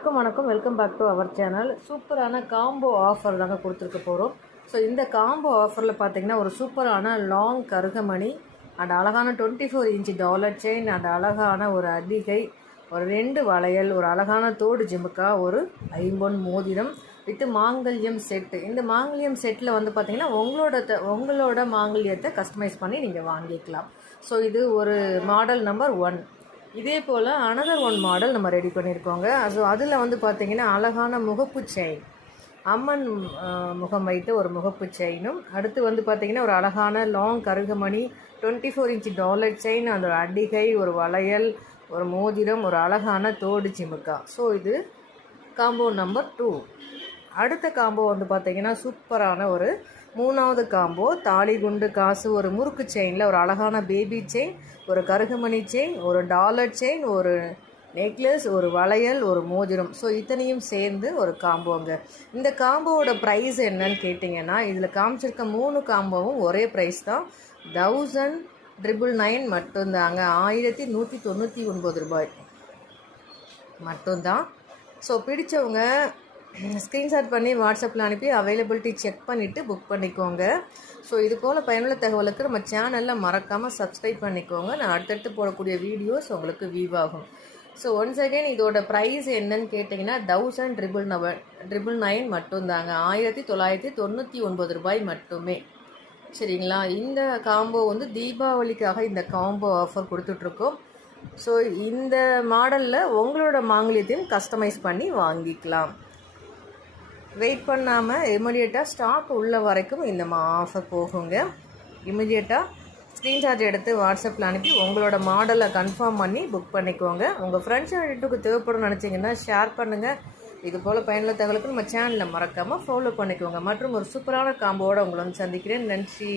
அனைவருக்கும் வணக்கம். Welcome back to our channel. சூப்பரான காம்போ ஆஃபர் தாங்க கொடுத்துருக்க போகிறோம். ஸோ இந்த காம்போ ஆஃபரில் பார்த்தீங்கன்னா ஒரு சூப்பரான லாங் கருகமணி அண்ட் அழகான 24 இன்ச் டாலர் செயின் அண்ட் அழகான ஒரு அதிகை, ஒரு 2 வளையல், ஒரு அழகான தோடு ஜிமுக்கா, ஒரு ஐம்பொன் மோதிரம் வித் மாங்கல்யம் செட்டு. இந்த மாங்கல்யம் செட்டில் வந்து பார்த்திங்கன்னா உங்களோட மாங்கல்யத்தை கஸ்டமைஸ் பண்ணி நீங்கள் வாங்கிக்கலாம். ஸோ இது ஒரு மாடல் நம்பர் 1. இதே போல் அனதர் 1 மாடல் நம்ம ரெடி பண்ணியிருக்கோங்க. ஸோ அதில் வந்து பார்த்திங்கன்னா அழகான முகப்பு செயின், அம்மன் முகம் வைத்து ஒரு முகப்பு செயினும், அடுத்து வந்து பார்த்திங்கன்னா ஒரு அழகான லாங் கருகமணி 24 இன்ச் டாலர் செயின், அந்த அடிகை, ஒரு வளையல், ஒரு மோதிரம், ஒரு அழகான தோடு சிமுக்கா. ஸோ இது காம்போ நம்பர் 2. அடுத்த காம்போ வந்து பார்த்திங்கன்னா சூப்பரான ஒரு 3வது காம்போ, தாலி குண்டு காசு, ஒரு முறுக்கு செயினில் ஒரு அழகான பேபி செயின், ஒரு கருகமணி செயின், ஒரு டாலர் செயின், ஒரு நெக்லஸ், ஒரு வளையல், ஒரு மோதிரம். ஸோ இத்தனையும் சேர்ந்து ஒரு காம்போங்க. இந்த காம்போவோட ப்ரைஸ் என்னன்னு கேட்டிங்கன்னா, இதில் காமிச்சிருக்க 3 காம்போவும் ஒரே ப்ரைஸ் தான், 1999 மட்டும்தாங்க. 1199 ரூபாய் மட்டும்தான். ஸோ பிடிச்சவங்க ஸ்க்ரீன்ஷாட் பண்ணி வாட்ஸ்அப்பில் அனுப்பி அவைலபிலிட்டி செக் பண்ணிவிட்டு புக் பண்ணிக்கோங்க. ஸோ இது போல் பயனுள்ள தகவலுக்கு நம்ம சேனலில் மறக்காமல் சப்ஸ்கிரைப் பண்ணிக்கோங்க. நான் அடுத்தடுத்து போடக்கூடிய வீடியோஸ் உங்களுக்கு வியூ ஆகும். ஸோ ஒன்ஸ் அகெயின் இதோட ப்ரைஸ் என்னன்னு கேட்டிங்கன்னா 1999 மட்டும்தாங்க. 1999 ரூபாய் மட்டுமே. சரிங்களா? இந்த காம்போ வந்து தீபாவளிக்காக இந்த காம்போ ஆஃபர் கொடுத்துட்ருக்கோம். ஸோ இந்த மாடலில் உங்களோட மாங்கல்யத்தையும் கஸ்டமைஸ் பண்ணி வாங்கிக்கலாம். வெயிட் பண்ணாமல் இமிடியேட்டாக ஸ்டாக் உள்ள வரைக்கும் இந்த ஆஃபர் போகுங்க. இமிடியேட்டாக ஸ்க்ரீன்ஷாட் எடுத்து வாட்ஸ்அப்பில் அனுப்பி உங்களோட மாடலை கன்ஃபார்ம் பண்ணி புக் பண்ணிக்கோங்க. உங்கள் ஃப்ரெண்ட்ஸ் அண்ட் ரிலேட்டிவ்க்கு தேவைப்படும் நினச்சிங்கன்னா ஷேர் பண்ணுங்கள். இது போல் பயனுள்ள தகவலுக்கு நம்ம சேனலில் மறக்காமல் ஃபாலோ பண்ணிக்கோங்க. மற்றும் ஒரு சூப்பரான காம்போவோடு உங்களை வந்து சந்திக்கிறேன். நன்றி.